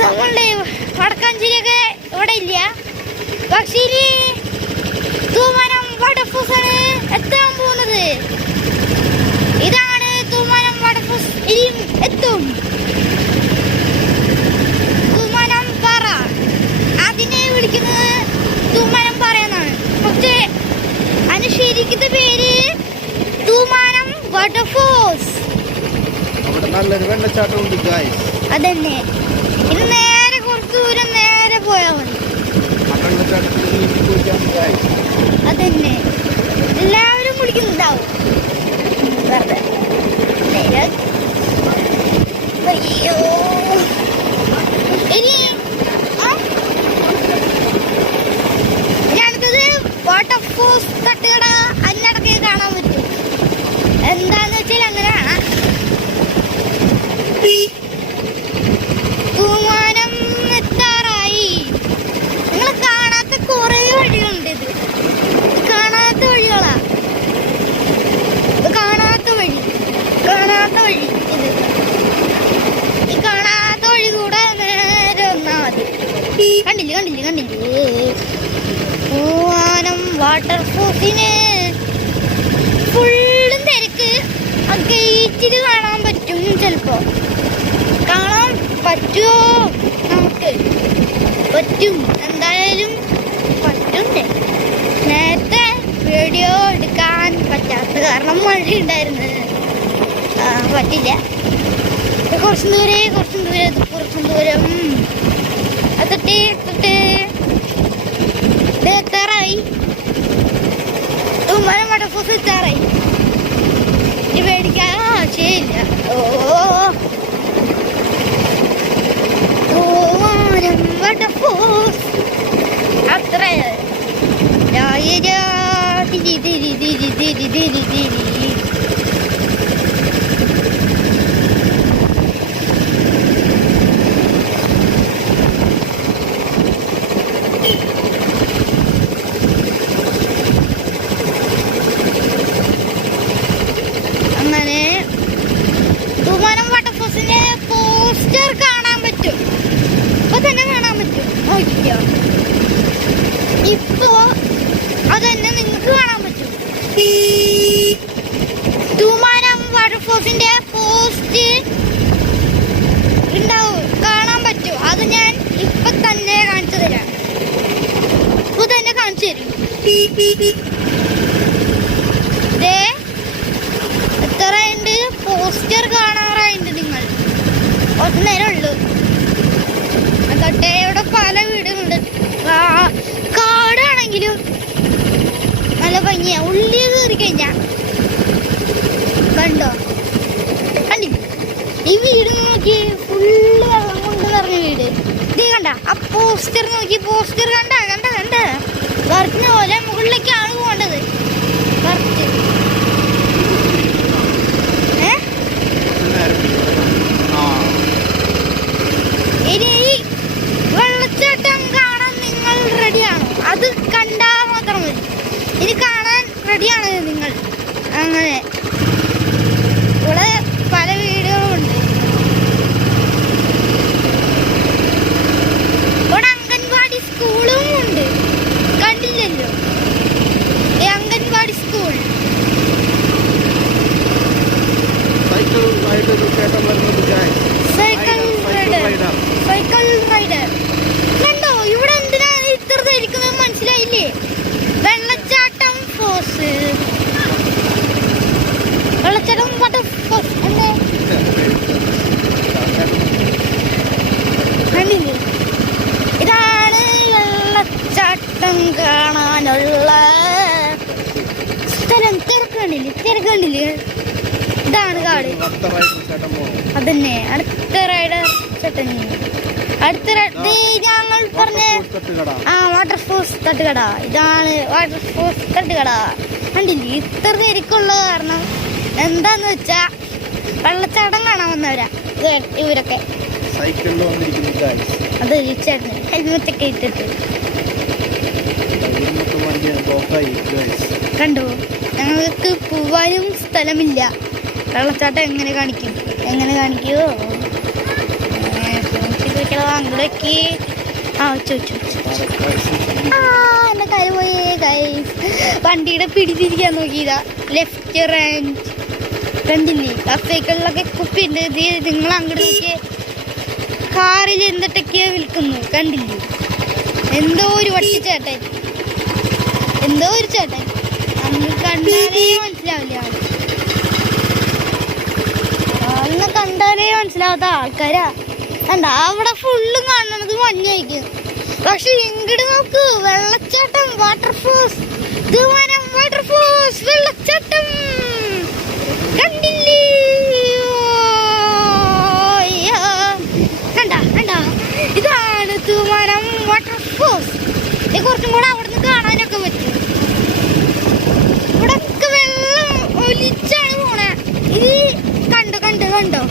നമ്മളുടെ വടക്കാഞ്ചേരിയൊക്കെ ഇവിടെ ഇല്ല. പക്ഷേ തൂമാനം വാട്ടർഫോൾസ് ആണ് എത്താൻ പോകുന്നത്. ഇതാണ് തൂമാനം വാട്ടർഫോൾസ്. ഇനിയും എത്തും. തൂമാനം പാറ, അതിനെ വിളിക്കുന്നത് തൂമാനം പാറ എന്നാണ്. പക്ഷേ അതിന് ശരിക്കുന്ന പേര് തൂമാനം വാട്ടർഫോൾസ്. നല്ലൊരു വെള്ളച്ചാട്ടം ഉണ്ട് ഗായ്സ്. അതന്നെ. ഇത് നേരെ കുറച്ച് ദൂരം നേരെ പോയാൽ മതി. അതന്നെ എല്ലാവരും കുടിക്കുന്നുണ്ടാവും. അയ്യോ, ഇനി അടുത്തത് വാട്ടർഫോൾസ് തട്ടുകട. അതിനടക്കെ കാണാൻ പറ്റും. എന്താന്ന് വെച്ചാൽ അങ്ങനെ കാണാം. തൂമാനം എത്താറായി. നിങ്ങൾ കാണാത്ത കുറെ വഴികളുണ്ട്. ഇത് കാണാത്ത വഴികളാ. കാണാത്ത വഴി ഇത്. ഈ കാണാത്ത വഴി കൂടെ നേരെ വന്നാ മതി. കണ്ടില്ലേ തൂമാനം വാട്ടർഫോൾസിന് ഫുള്ളും തിരക്ക്. ആ ഗേറ്റിൽ കാണാൻ പറ്റും. ചിലപ്പോ കാണാൻ പറ്റുമോ? നമുക്ക് പറ്റും. എന്തായാലും പറ്റുണ്ടേ. നേരത്തെ വീഡിയോ എടുക്കാൻ പറ്റാത്ത കാരണം മഴ ഉണ്ടായിരുന്നു. പറ്റില്ല. കുറച്ചും ദൂരം തൊട്ട് എത്താറായി. തൂമാനം വാട്ടർഫോൾസ് എത്താറായി. ഇനി പേടിക്കാൻ ശരിയില്ല. തൂമാനം വാട്ടർഫോൾസ് അത്ര അങ്ങനെ തൂമാനം വാട്ടർഫോൾസിന്റെ പോസ്റ്റർ കാണാൻ പറ്റും. ഇപ്പൊ തന്നെ കാണാൻ പറ്റും. നോക്കിക്കോ, ഇപ്പോ അതന്നെ നിങ്ങൾക്ക് കാണാൻ പറ്റും. തൂമാനം വാട്ടർഫോൾസിന്റെ പോസ്റ്റ് ഉണ്ടാവും, കാണാൻ പറ്റും. അത് ഞാൻ ഇപ്പൊ തന്നെ കാണിച്ചു തരാം. ഇപ്പൊ തന്നെ കാണിച്ചു തരും. എത്രയുണ്ട് പോസ്റ്റർ കാണാറായിട്ടുണ്ട് നിങ്ങൾ. കുറച്ച് നേരം ഉള്ളു. തൊട്ടയുടെ പല വീടുകളുണ്ട്. കാടാണെങ്കിലും നല്ല ഭംഗിയാ. ഉള്ളിൽ കയറി കഴിഞ്ഞാ കണ്ടോ? ഈ വീട് നോക്കി, ഫുള്ള് വെള്ളം കൊണ്ട് നിറഞ്ഞ വീട്. ഇത് കണ്ട ആ പോസ്റ്റർ നോക്കി. പോസ്റ്റർ കണ്ട കറക്റ്റിന് പോലെ മുകളിലേക്കാണ് പോകേണ്ടത്. കറക്റ്റ്. ഇനി വെള്ളച്ചാട്ടം കാണാൻ നിങ്ങൾ റെഡിയാണോ? അത് കണ്ടാൽ മാത്രം മതി. ഇനി കാണാൻ റെഡിയാണ് നിങ്ങൾ. അങ്ങനെ ഇവിടെ പല വീടുകളും ഉണ്ട്. ഇവിടെ അംഗൻവാടി സ്കൂളും ഉണ്ട്. കണ്ടില്ലല്ലോ ഈ അംഗൻവാടി സ്കൂൾ. സൈക്കിൾ റൈഡർ കണ്ടോ? ഇവിടെ എന്തിനാണ് ഇത്ര ധരിക്കുന്നത് മനസ്സിലായില്ലേ? വെള്ളച്ചാട്ടം ഫോഴ്സ്. വെള്ളച്ചാട്ടം വാട്ടർഫോൾസ് എന്താ കണ്ടില്ലേ? ഇതാണ് വെള്ളച്ചാട്ടം കാണാനുള്ള സ്ഥലം. തിരക്കണ്ടില്ലേ? ഇതാണ് കാട്. അതന്നെ അടുത്ത റൈഡർ ചേട്ടൻ. അടുത്ത ഞങ്ങൾ പറഞ്ഞ വാട്ടർഫോൾസ് തട്ടുകട. ഇതാണ് വാട്ടർഫോൾസ് തട്ടുകട. കണ്ടില്ലേ? ഇത്ര തിരക്കുള്ള കാരണം എന്താന്ന് വെച്ചാ വെള്ളച്ചാട്ടം കാണാൻ വന്നവരാ ഇവരൊക്കെ. അത് ചേട്ടൻ ഹെൽമെറ്റ് ഒക്കെ ഇട്ടിട്ട് കണ്ടു. ഞങ്ങൾക്ക് പോവാനും സ്ഥലമില്ല. വെള്ളച്ചാട്ടം എങ്ങനെ കാണിക്കുമോ? അങ്ങോട്ടേക്ക് എന്റെ കാര്യം പോയേ ഗൈസ്. വണ്ടിയുടെ പിടിതിരിക്കാൻ നോക്കിയതാ. ലെഫ്റ്റ് റൈറ്റ് കണ്ടില്ലേ? ആ സൈക്കിളിലൊക്കെ കുപ്പിയുണ്ട്. നിങ്ങൾ അങ്ങോട്ട് നോക്കിയേ, കാറിൽ എന്തൊക്കെയാ വിൽക്കുന്നു കണ്ടില്ലേ? എന്തോ ഒരു വട്ടിച്ചേട്ടൻ, എന്തോ ഒരു ചേട്ടൻ. അന്ന് കണ്ടാലേ മനസ്സിലാവില്ല, ആളിനെ കണ്ടാലേ മനസ്സിലാവാത്ത ആൾക്കാരാ. എന്താ അവിടെ ഫുള്ളും കാണണത് മഞ്ഞായിരിക്കും. പക്ഷെ ഇങ്ങോട്ട് നോക്ക്, വെള്ളച്ചാട്ടം, വാട്ടർഫോൾസ്, ദുവാനം വാട്ടർഫോൾസ്, വെള്ളച്ചാട്ടം കണ്ടില്ലേ? കണ്ട കണ്ട, ഇതാണ് ദുവാനം വാട്ടർഫോൾസ്. കുറച്ചും കൂടെ അവിടെ നിന്ന് കാണാനൊക്കെ പറ്റും. ഇവിടെ വെള്ളം ഒലിച്ചാണ് പോണേ. ഇത് കണ്ടോ കണ്ടോ കണ്ടോ,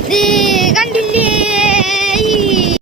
ഇത്